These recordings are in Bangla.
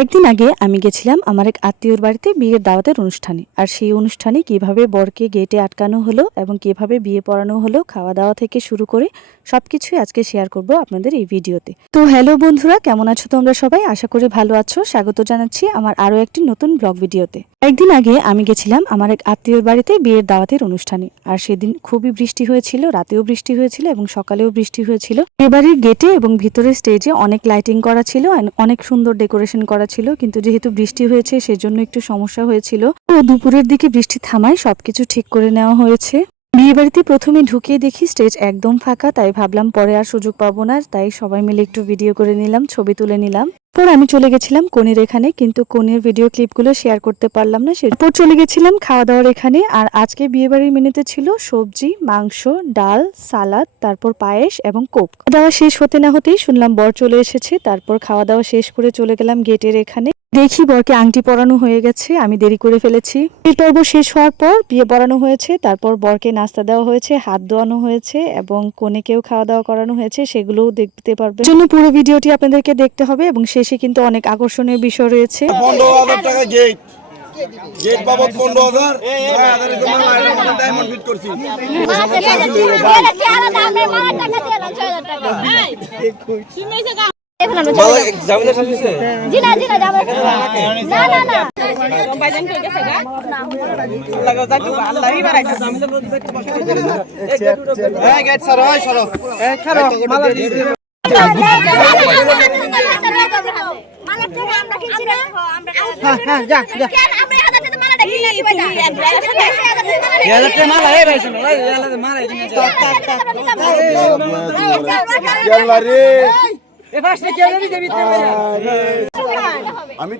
কয়েকদিন আগে আমি গেছিলাম আমার এক আত্মীয়র বাড়িতে বিয়ের দাওয়াতের অনুষ্ঠানে। আর সেই অনুষ্ঠানে কিভাবে বরকে গেটে আটকানো হলো এবং কিভাবে বিয়ে পড়ানো হলো, খাওয়া দাওয়া থেকে শুরু করে সবকিছুই আজকে শেয়ার করব আপনাদের এই ভিডিওতে। তো হ্যালো বন্ধুরা, কেমন আছো তোমরা সবাই? আশা করি ভালো আছো। স্বাগত জানাচ্ছি আমার আরও একটি নতুন ব্লগ ভিডিওতে। একদিন আগে আমি গেছিলাম আমার এক আত্মীয়র বাড়িতে বিয়ের দাওয়াতের অনুষ্ঠানে। আর সেদিন খুবই বৃষ্টি হয়েছিল, রাতেও বৃষ্টি হয়েছিল এবং সকালেও বৃষ্টি হয়েছিল। এবারের গেটে এবং ভিতরের স্টেজে অনেক লাইটিং করা ছিল, অনেক সুন্দর ডেকোরেশন করা ছিল, কিন্তু যেহেতু বৃষ্টি হয়েছে সেজন্য একটু সমস্যা হয়েছিল। তো দুপুরের দিকে বৃষ্টি থামায় সবকিছু ঠিক করে নেওয়া হয়েছে। বিয়ে বাড়িতে প্রথমে ঢুকিয়ে দেখি স্টেজ একদম ফাঁকা, তাই ভাবলাম পরে আর সুযোগ পাবো না, তাই সবাই মিলে একটু ভিডিও করে নিলাম, ছবি তুলে নিলাম। পর আমি চলে গেছিলাম কনের এখানে, কিন্তু কনের ভিডিও ক্লিপগুলো শেয়ার করতে পারলাম না। সেরপর চলে গেছিলাম খাওয়া দাওয়ার এখানে। আর আজকে বিয়ে বাড়ির মেনুতে ছিল সবজি, মাংস, ডাল, সালাদ, তারপর পায়েস এবং কোক। খাওয়া দাওয়া শেষ হতে না হতেই শুনলাম বর চলে এসেছে। তারপর খাওয়া দাওয়া শেষ করে চলে গেলাম গেটের এখানে। দেখি বরকে আংটি পরানো হয়ে গেছে, আমি দেরি করে ফেলেছি। এই পর্ব শেষ হওয়ার পর বিয়ে পড়ানো হয়েছে, তারপর বরকে নাস্তা দেওয়া হয়েছে, হাত ধোয়ানো হয়েছে এবং কনেকেও খাওয়া দাওয়া করানো হয়েছে, সেগুলোও দেখতে পারবেন। জন্য পুরো ভিডিওটি আপনাদেরকে দেখতে হবে এবং শেষে কিন্তু অনেক আকর্ষণীয় বিষয় রয়েছে। 15,000 টাকা গেট বাবদ 15,000 ডায়মন্ড ফিট করছি। আমি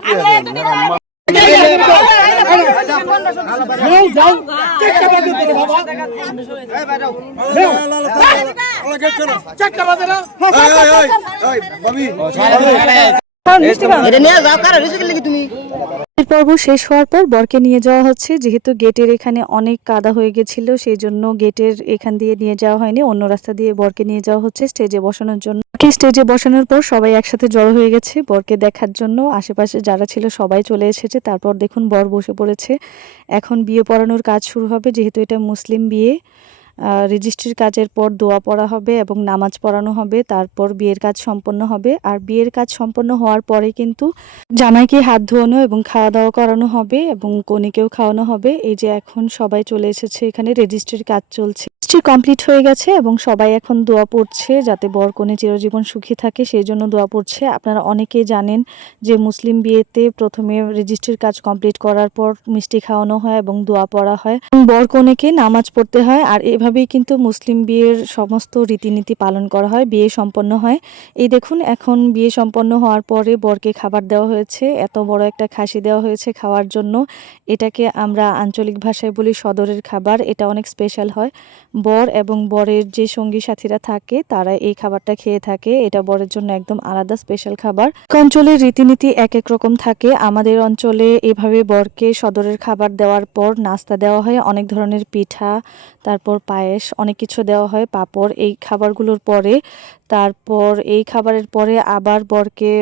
পর্ব শেষ হওয়ার পর বরকে নিয়ে যাওয়া হচ্ছে। যেহেতু গেটের এখানে অনেক কাদা হয়ে গেছিল, সেই জন্য গেটের এখান দিয়ে নিয়ে যাওয়া হয়নি, অন্য রাস্তা দিয়ে বরকে নিয়ে যাওয়া হচ্ছে স্টেজে বসানোর জন্য। স্টেজে বসানোর পর সবাই একসাথে জড়ো হয়ে গেছে বরকে দেখার জন্য। আশেপাশে যারা ছিল সবাই চলে এসেছে। তারপর দেখুন বর বসে পড়েছে। এখন বিয়ে পড়ানোর কাজ শুরু হবে। যেহেতু এটা মুসলিম বিয়ে, রেজিস্ট্রির কাজের পর দোয়া পড়া হবে এবং নামাজ পড়ানো হবে, তারপর বিয়ের কাজ সম্পন্ন হবে। আর বিয়ের কাজ সম্পন্ন হওয়ার পরে কিন্তু জামাইকে হাত ধোয়ানো এবং খাওয়া দাওয়া করানো হবে এবং কনেকেও খাওয়ানো হবে। এই যে এখন সবাই চলে এসেছে, এখানে রেজিস্ট্রির কাজ চলছে। রেজিস্ট্রি কমপ্লিট হয়ে গেছে এবং সবাই এখন দোয়া পড়ছে যাতে বর কনে চিরজীবন সুখী থাকে, সেই জন্য দোয়া পড়ছে। আপনারা অনেকেই জানেন যে মুসলিম বিয়েতে প্রথমে রেজিস্ট্রির কাজ কমপ্লিট করার পর মিষ্টি খাওয়ানো হয় এবং দোয়া পড়া হয়, বর কনেকে নামাজ পড়তে হয়। আর এভাবেই কিন্তু মুসলিম বিয়ের সমস্ত রীতিনীতি পালন করা হয়, বিয়ে সম্পন্ন হয়। এই দেখুন এখন বিয়ে সম্পন্ন হওয়ার পরে বরকে খাবার দেওয়া হয়েছে। এত বড় একটা খাসি দেওয়া হয়েছে খাওয়ার জন্য। এটাকে আমরা আঞ্চলিক ভাষায় বলি সদরের খাবার। এটা অনেক স্পেশাল হয়। বর এবং বরের যে সঙ্গী সাথীরা থাকে তারা এই খাবারটা খেয়ে থাকে। এটা বরের জন্য একদম আলাদা স্পেশাল খাবার। অঞ্চলের রীতিনীতি এক এক রকম থাকে। আমাদের অঞ্চলে এভাবে বরকে সদরের খাবার দেওয়ার পর নাস্তা দেওয়া হয়, অনেক ধরনের পিঠা, তারপর পায়েস, অনেক কিছু দেওয়া হয়, পাঁপড়। এই খাবারগুলোর পরে তারপর এই খাবারের পরে আবার বরকে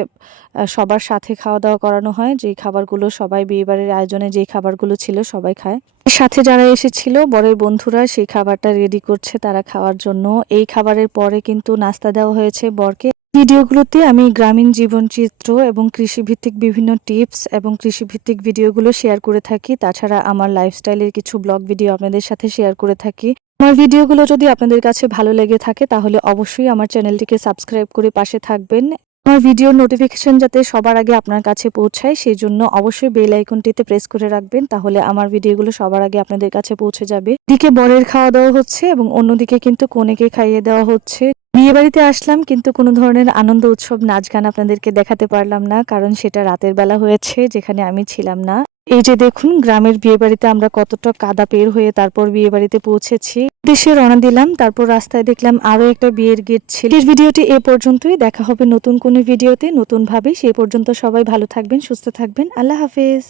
সবার সাথে খাওয়া দাওয়া করানো হয়। যেই খাবারগুলো সবাই বিয়েবাড়ির আয়োজনে যেই খাবারগুলো ছিল সবাই খায়। সাথে যারা এসেছিল বরের বন্ধুরা সেই খাবারটা রেডি করছে তারা খাওয়ার জন্য। এই খাবারের পরে কিন্তু নাস্তা দেওয়া হয়েছে বরকে। ভিডিওগুলোতে আমি গ্রামীণ জীবনচিত্র এবং কৃষিভিত্তিক বিভিন্ন টিপস এবং কৃষিভিত্তিক ভিডিওগুলো শেয়ার করে থাকি। তাছাড়া আমার লাইফস্টাইলের কিছু ব্লগ ভিডিও আপনাদের সাথে শেয়ার করে থাকি। আমার ভিডিওগুলো যদি আপনাদের কাছে ভালো লেগে থাকে তাহলে অবশ্যই আমার চ্যানেলটিকে সাবস্ক্রাইব করে পাশে থাকবেন। আমার ভিডিওর নোটিফিকেশন যাতে সবার আগে আপনার কাছে পৌঁছায় সেই জন্য অবশ্যই বেল আইকনটিতে প্রেস করে রাখবেন, তাহলে আমার ভিডিওগুলো সবার আগে আপনাদের কাছে পৌঁছে যাবে। এদিকে বরের খাওয়া দাওয়া হচ্ছে এবং অন্যদিকে কিন্তু কনেকে খাইয়ে দেওয়া হচ্ছে। বিয়ে বাড়িতে আসলাম কিন্তু কোনো ধরনের আনন্দ উৎসব নাচ গান আপনাদেরকে দেখাতে পারলাম না, কারণ সেটা রাতের বেলা হয়েছে যেখানে আমি ছিলাম না। এই যে দেখুন গ্রামের বিয়ে বাড়িতে আমরা কতটা কাদা পের হয়ে তারপর বিয়ে বাড়িতে পৌঁছেছি। দেশে রওনা দিলাম, তারপর রাস্তায় দেখলাম আরো একটা বিয়ের গেট ছিল। ভিডিওটি এ পর্যন্তই, দেখা হবে নতুন কোনো ভিডিওতে নতুন ভাবে। সেই পর্যন্ত সবাই ভালো থাকবেন, সুস্থ থাকবেন। আল্লাহ হাফেজ।